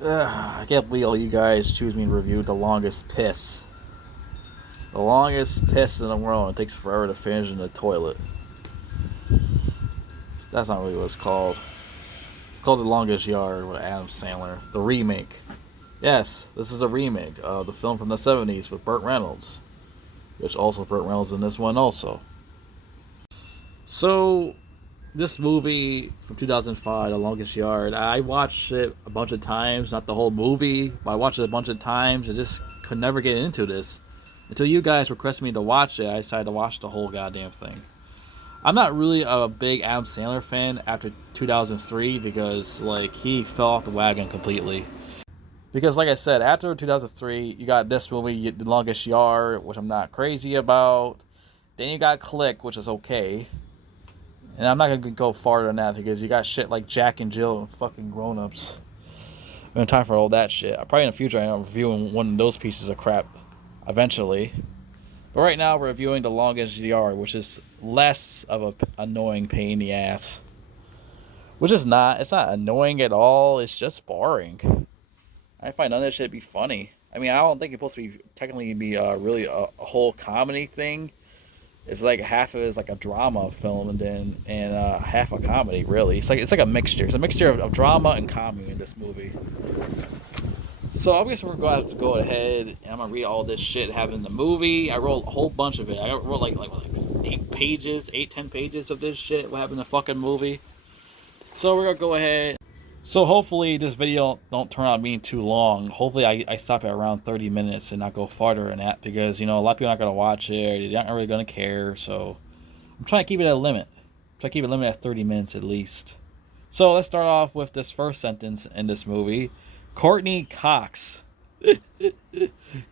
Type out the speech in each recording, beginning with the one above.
I can't believe all you guys choose me to review The Longest Piss. The longest piss in the world. It takes forever to finish in the toilet. That's not really what it's called. It's called The Longest Yard with Adam Sandler. The remake. Yes, this is a remake of the film from the 70s with Burt Reynolds. Which also Burt Reynolds in this one also. So, this movie from 2005, The Longest Yard, I watched it a bunch of times. Not the whole movie, but I watched it a bunch of times. I just could never get into this. Until you guys requested me to watch it, I decided to watch the whole goddamn thing. I'm not really a big Adam Sandler fan after 2003 because, like, he fell off the wagon completely. Because, like I said, after 2003, you got this movie, The Longest Yard, which I'm not crazy about. Then you got Click, which is okay. And I'm not going to go farther than that because you got shit like Jack and Jill and fucking grown-ups. I don't have time for all that shit. Probably in the future I'm reviewing one of those pieces of crap eventually. But right now we're reviewing The Longest Yard, which is less of a annoying pain in the ass. Which is not. It's not annoying at all. It's just boring. I find none of this shit be funny. I mean, I don't think it's supposed to be technically be really a whole comedy thing. It's like half of it is like a drama film and half a comedy. Really, it's like a mixture. It's a mixture of drama and comedy in this movie. So I guess we're going to have to go ahead and I'm gonna read all this shit happened in the movie. I wrote a whole bunch of it. I wrote like 10 pages of this shit. What happened in the fucking movie? So we're gonna go ahead. So hopefully this video don't turn out being too long. Hopefully I stop at around 30 minutes and not go farther than that because, you know, a lot of people are not going to watch it. They're not really going to care. So I'm trying to keep it at a limit. Try to keep it limited at 30 minutes at least. So let's start off with this first sentence in this movie. Courtney Cox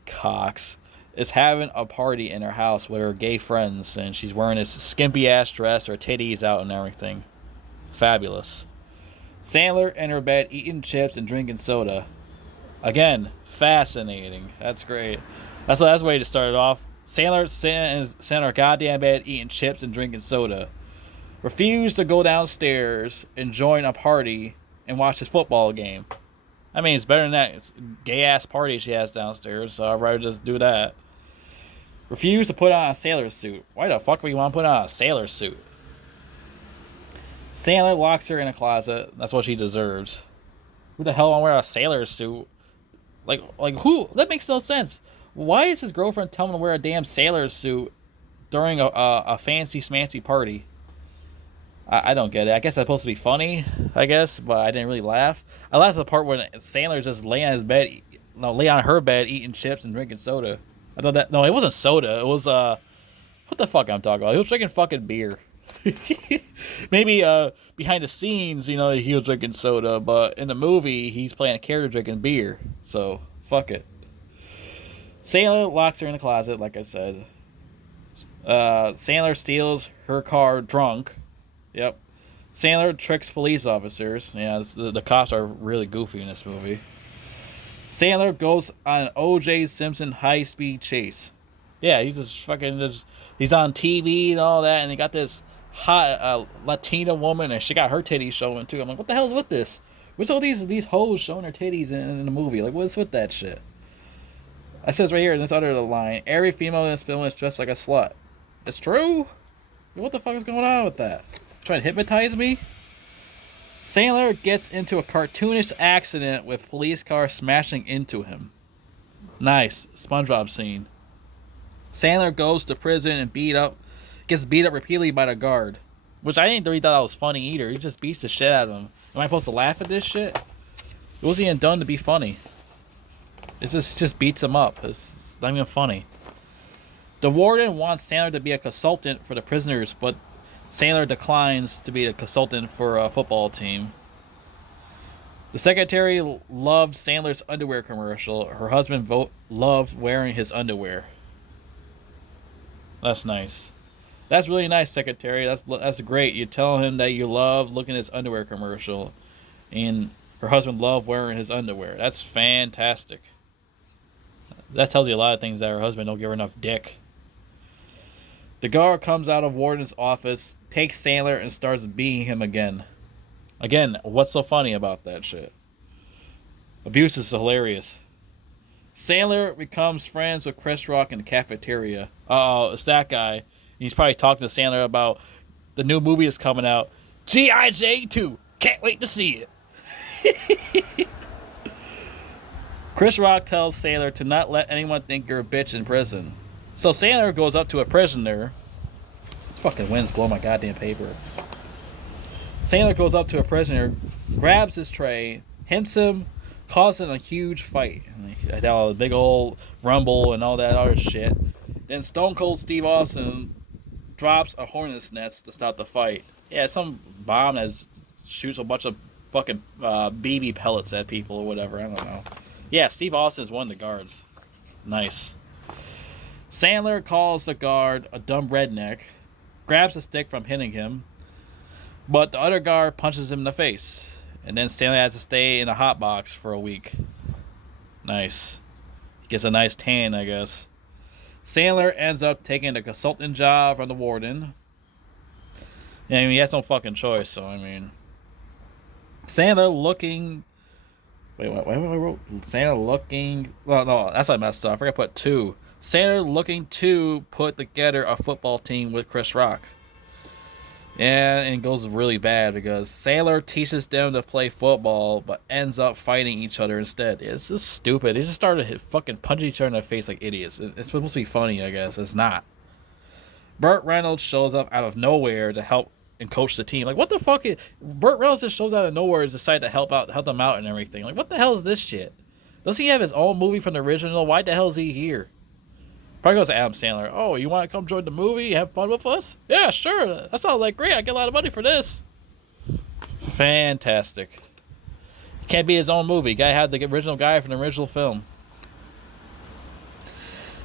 Cox is having a party in her house with her gay friends and she's wearing this skimpy ass dress, her titties out and everything. Fabulous. Sandler in her bed eating chips and drinking soda. Again, fascinating. That's great. That's the way to start it off. Sandler sitting in her goddamn bed eating chips and drinking soda. Refused to go downstairs and join a party and watch his football game. I mean, it's better than that. It's a gay-ass party she has downstairs, so I'd rather just do that. Refused to put on a sailor suit. Why the fuck would you want to put on a sailor suit? Sandler locks her in a closet. That's what she deserves. Who the hell want to wear a sailor suit? Like who? That makes no sense. Why is his girlfriend telling him to wear a damn sailor suit during a fancy smancy party? I don't get it. I guess that's supposed to be funny, I guess, but I didn't really laugh. I laughed at the part when Sandler just lay on her bed eating chips and drinking soda. I thought that, no, it wasn't soda. It was, what the fuck I'm talking about? He was drinking fucking beer. Maybe behind the scenes, you know, he was drinking soda, but in the movie, he's playing a character drinking beer. So, fuck it. Sandler locks her in the closet, like I said. Sandler steals her car drunk. Yep. Sandler tricks police officers. Yeah, the cops are really goofy in this movie. Sandler goes on an O.J. Simpson high-speed chase. Yeah, he's on TV and all that, and they got this hot Latina woman, and she got her titties showing too. I'm like, what the hell is with this? What's all these hoes showing their titties in the movie? Like, what's with that shit? It says right here in this other line, every female in this film is dressed like a slut. It's true? What the fuck is going on with that? Trying to hypnotize me? Sandler gets into a cartoonish accident with police car smashing into him. Nice. SpongeBob scene. Sandler goes to prison and gets beat up repeatedly by the guard. Which I didn't really thought that was funny either. He just beats the shit out of him. Am I supposed to laugh at this shit? It wasn't even done to be funny. It just beats him up. It's not even funny. The warden wants Sandler to be a consultant for the prisoners, but Sandler declines to be a consultant for a football team. The secretary loved Sandler's underwear commercial. Her husband loved wearing his underwear. That's nice. That's really nice, secretary. That's great. You tell him that you love looking at his underwear commercial, and her husband loved wearing his underwear. That's fantastic. That tells you a lot of things, that her husband don't give her enough dick. The guard comes out of Warden's office, takes Sandler, and starts beating him again. Again, what's so funny about that shit? Abuse is hilarious. Sandler becomes friends with Chris Rock in the cafeteria. Uh oh, it's that guy. He's probably talking to Sandler about the new movie that's coming out. G.I. Jane 2. Can't wait to see it. Chris Rock tells Sandler to not let anyone think you're a bitch in prison. So Sandler goes up to a prisoner. This fucking wind's blowing my goddamn paper. Sandler goes up to a prisoner, grabs his tray, hits him, causing a huge fight. They had a big old rumble and all that other shit. Then Stone Cold Steve Austin drops a hornet's nest to stop the fight. Yeah, some bomb that shoots a bunch of fucking BB pellets at people or whatever. I don't know. Yeah, Steve Austin is one of the guards. Nice. Sandler calls the guard a dumb redneck, grabs a stick from hitting him, but the other guard punches him in the face. And then Sandler has to stay in a hot box for a week. Nice. He gets a nice tan, I guess. Sandler ends up taking a consultant job from the warden. Yeah, I mean, he has no fucking choice, so I mean. Sandler looking. Wait, what? I wrote Sandler looking. Well, no, that's what I messed up. I forgot to put 2. Sandler looking to put together a football team with Chris Rock. Yeah, and it goes really bad because Sandler teaches them to play football, but ends up fighting each other instead. It's just stupid. They just started fucking punching each other in the face like idiots. It's supposed to be funny, I guess. It's not. Burt Reynolds shows up out of nowhere to help and coach the team. Like, what the fuck? Burt Reynolds just shows out of nowhere and decides to help them out and everything. Like, what the hell is this shit? Does he have his own movie from the original? Why the hell is he here? Probably goes to Adam Sandler. Oh, you want to come join the movie? Have fun with us? Yeah, sure. That sounds like great. I get a lot of money for this. Fantastic. Can't be his own movie. Guy had the original guy from the original film.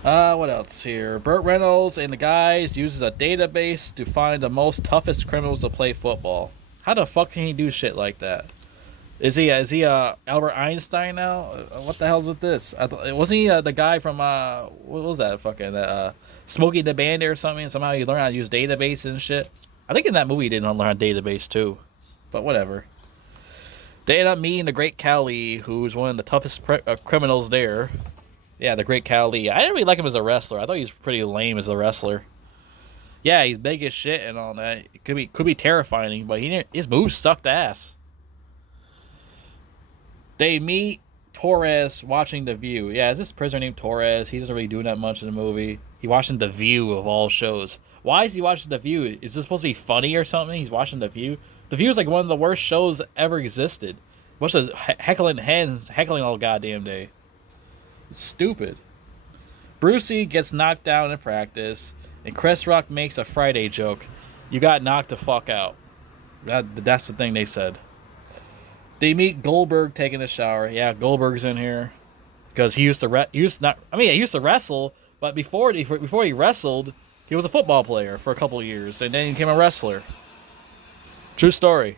What else here? Burt Reynolds and the guys uses a database to find the most toughest criminals to play football. How the fuck can he do shit like that? Is he Albert Einstein now? What the hell's with this? Wasn't he the guy from what was that fucking Smokey the Bandit or something? Somehow he learned how to use database and shit. I think in that movie he didn't learn how to database too, but whatever. They end up meeting the Great Khali, who's one of the toughest criminals there. Yeah, the Great Khali. I didn't really like him as a wrestler. I thought he was pretty lame as a wrestler. Yeah, he's big as shit and all that. It could be terrifying, but his moves sucked ass. They meet Torres watching The View. Yeah, is this prisoner named Torres? He doesn't really do that much in the movie. He's watching The View of all shows. Why is he watching The View? Is this supposed to be funny or something? He's watching The View. The View is like one of the worst shows that ever existed. What's the heckling hens heckling all goddamn day? It's stupid. Brucey gets knocked down in practice, and Chris Rock makes a Friday joke. You got knocked the fuck out. That's the thing they said. They meet Goldberg taking a shower. Yeah, Goldberg's in here because he used to wrestle, but before he wrestled, he was a football player for a couple of years, and then he became a wrestler. True story.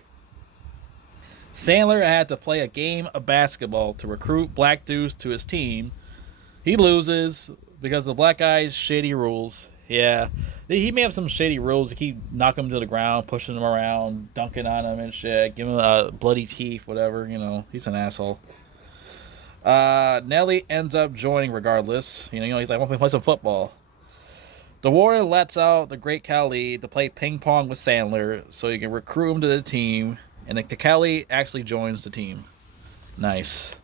Sandler had to play a game of basketball to recruit black dudes to his team. He loses because the black guy's shady rules. Yeah, he made up some shady rules to keep knocking him to the ground, pushing him around, dunking on him and shit, giving him bloody teeth, whatever. You know, he's an asshole. Nelly ends up joining regardless. You know, he's like, I want to play some football. The warden lets out the Great Khali to play ping pong with Sandler so he can recruit him to the team, and the Khali actually joins the team. Nice.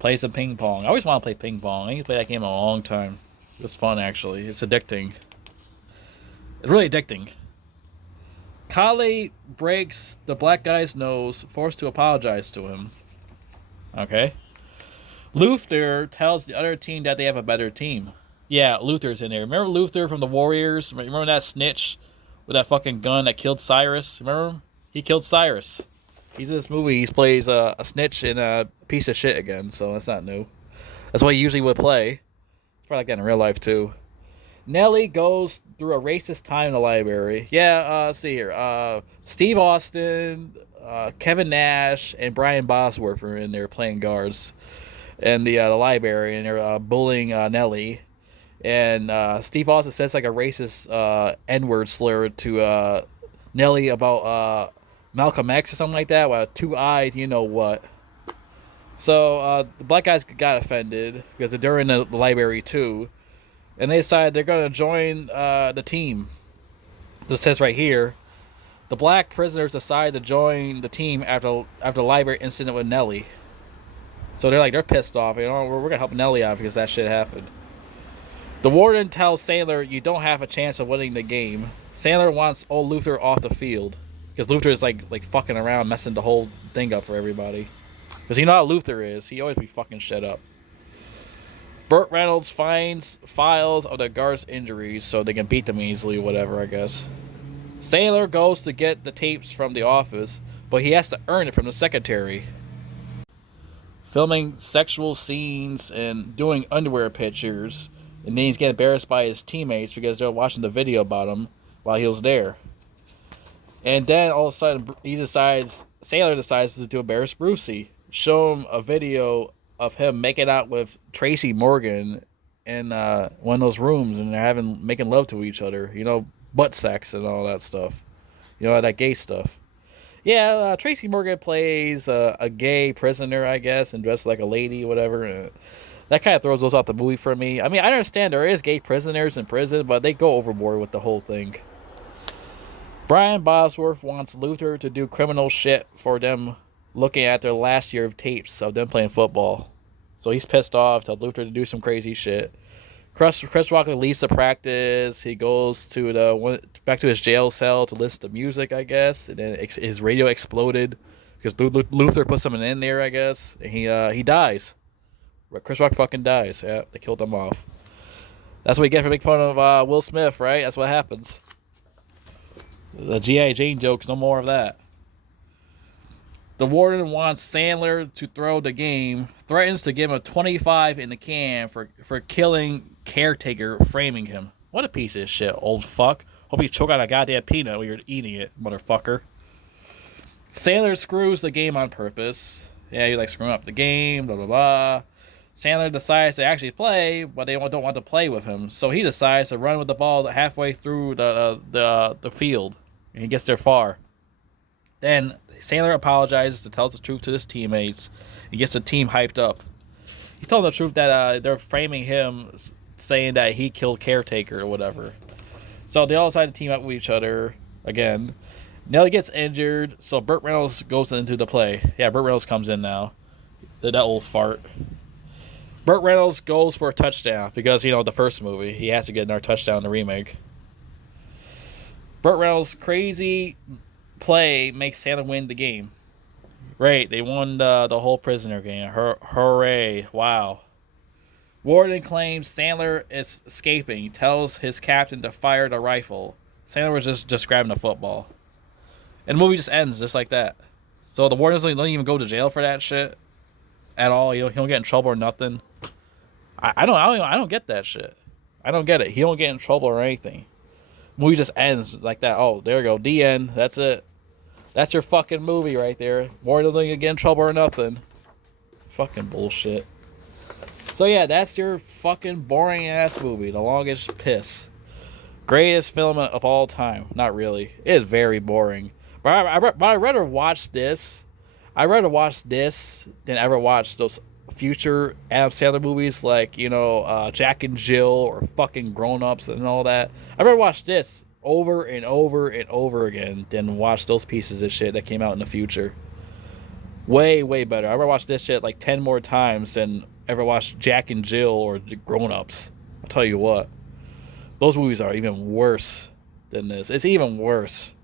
Play some ping pong. I always want to play ping pong. I ain't played that game in a long time. It's fun, actually. It's addicting. It's really addicting. Khali breaks the black guy's nose, forced to apologize to him. Okay. Luther tells the other team that they have a better team. Yeah, Luther's in there. Remember Luther from the Warriors? Remember that snitch with that fucking gun that killed Cyrus? Remember him? He killed Cyrus. He's in this movie. He plays a snitch and a piece of shit again, so that's not new. That's what he usually would play. It's probably like that in real life, too. Nelly goes through a racist time in the library. Yeah, let's see here. Steve Austin, Kevin Nash, and Brian Bosworth are in there playing guards in the library, and they're bullying Nelly. And Steve Austin says like a racist N-word slur to Nelly about Malcolm X or something like that. Well, two-eyed, you know what. So the black guys got offended because they're in the library too, and they decided they're gonna join the team. So it says right here, the black prisoners decide to join the team after the library incident with Nellie. So they're pissed off. You know, we're gonna help Nellie out because that shit happened. The warden tells Sandler, "You don't have a chance of winning the game." Sandler wants old Luther off the field because Luther is like fucking around, messing the whole thing up for everybody. Because you know how Luther is. He always be fucking shit up. Burt Reynolds finds files of the guards' injuries so they can beat them easily, whatever, I guess. Sandler goes to get the tapes from the office, but he has to earn it from the secretary. Filming sexual scenes and doing underwear pictures, and then he's getting embarrassed by his teammates because they're watching the video about him while he was there. And then all of a sudden, Sandler decides to embarrass Brucey. Show him a video of him making out with Tracy Morgan in one of those rooms, and they're making love to each other. You know, butt sex and all that stuff. You know, that gay stuff. Yeah, Tracy Morgan plays a gay prisoner, I guess, and dressed like a lady, whatever. That kind of throws those out the movie for me. I mean, I understand there is gay prisoners in prison, but they go overboard with the whole thing. Brian Bosworth wants Luther to do criminal shit for them looking at their last year of tapes of them playing football. So he's pissed off, tells Luther to do some crazy shit. Chris Rock leaves the practice. He goes to back to his jail cell to listen to music, I guess. And then his radio exploded because Luther put something in there, I guess. And he dies. Chris Rock fucking dies. Yeah, they killed him off. That's what we get for making fun of Will Smith, right? That's what happens. The G.I. Jane jokes, no more of that. The warden wants Sandler to throw the game, threatens to give him a 25 in the can for killing caretaker, framing him. What a piece of shit, old fuck. Hope you choke on a goddamn peanut when you're eating it, motherfucker. Sandler screws the game on purpose. Yeah, you like screwing up the game, blah, blah, blah. Sandler decides to actually play, but they don't want to play with him. So he decides to run with the ball halfway through the field. And he gets there far. Then Sandler apologizes to tell the truth to his teammates and gets the team hyped up. He told them the truth that they're framing him, saying that he killed caretaker or whatever. So they all decide to team up with each other again. Nelly gets injured, so Burt Reynolds goes into the play. Yeah, Burt Reynolds comes in now. That old fart. Burt Reynolds goes for a touchdown because, you know, the first movie, he has to get another touchdown in the remake. Burt Reynolds' crazy play makes Sandler win the game. Right, they won the whole prisoner game. Hooray, wow. Warden claims Sandler is escaping. He tells his captain to fire the rifle. Sandler was just grabbing the football. And the movie just ends just like that. So the warden doesn't even go to jail for that shit at all. He don't get in trouble or nothing. I don't get that shit. I don't get it. He don't get in trouble or anything. Movie just ends like that. Oh, there we go. The end. That's it. That's your fucking movie right there. Warren doesn't get in trouble or nothing. Fucking bullshit. So yeah, that's your fucking boring ass movie. The Longest Piss. Greatest film of all time. Not really. It is very boring. But I'd rather watch this. I'd rather watch this than ever watch those future Adam Sandler movies like, you know, Jack and Jill or fucking Grown Ups and all that. I'd rather watch this over and over and over again than watch those pieces of shit that came out in the future. Way, way better. I'd rather watch this shit like 10 more times than ever watch Jack and Jill or Grown Ups. I'll tell you what. Those movies are even worse than this. It's even worse.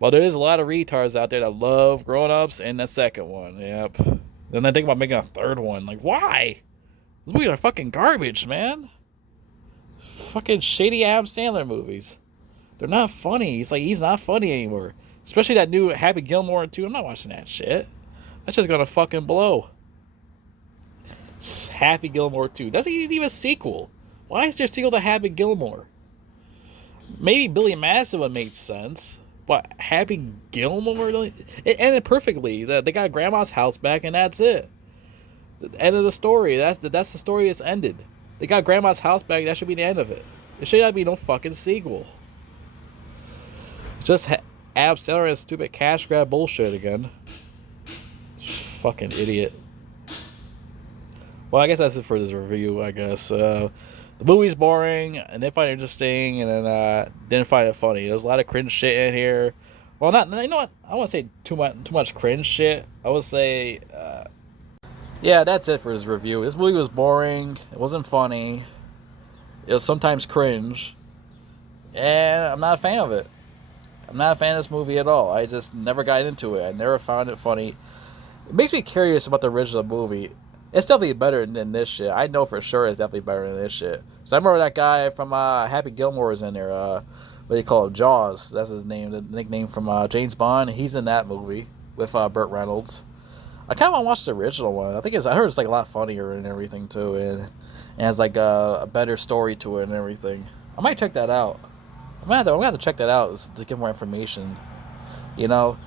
But there is a lot of retards out there that love Grown Ups and the second one. Yep. Then they think about making a third one. Like, why? Those movies are fucking garbage, man. Fucking shady Adam Sandler movies. They're not funny. He's not funny anymore. Especially that new Happy Gilmore 2. I'm not watching that shit. That's just gonna fucking blow. Happy Gilmore 2. That's even a sequel. Why is there a sequel to Happy Gilmore? Maybe Billy Madison would make sense. But Happy Gilmore? It ended perfectly. They got Grandma's house back and that's it. The end of the story. That's the story it's ended. They got Grandma's house back. That should be the end of it. It should not be no fucking sequel. It's just Adam Sandler and stupid cash grab bullshit again. Fucking idiot. Well, I guess that's it for this review. I guess the movie's boring. I didn't find it interesting, and then didn't find it funny. There's a lot of cringe shit in here. Well, not you know what? I won't say too much cringe shit. I would say, yeah, that's it for this review. This movie was boring. It wasn't funny. It was sometimes cringe, and I'm not a fan of it. I'm not a fan of this movie at all. I just never got into it. I never found it funny. It makes me curious about the original movie. It's definitely better than this shit. I know for sure it's definitely better than this shit. So I remember that guy from Happy Gilmore is in there. What do you call it? Jaws. That's his name. The nickname from James Bond. He's in that movie with Burt Reynolds. I kind of want to watch the original one. I heard it's like a lot funnier and everything too, and has like a better story to it and everything. I might check that out. I'm gonna have to check that out to get more information. You know,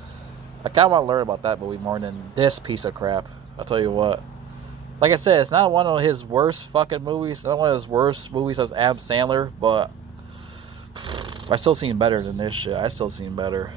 I kind of want to learn about that movie more than this piece of crap. I'll tell you what. Like I said, it's not one of his worst fucking movies. Not one of his worst movies as Adam Sandler, but I still seen better than this shit. I still seen better.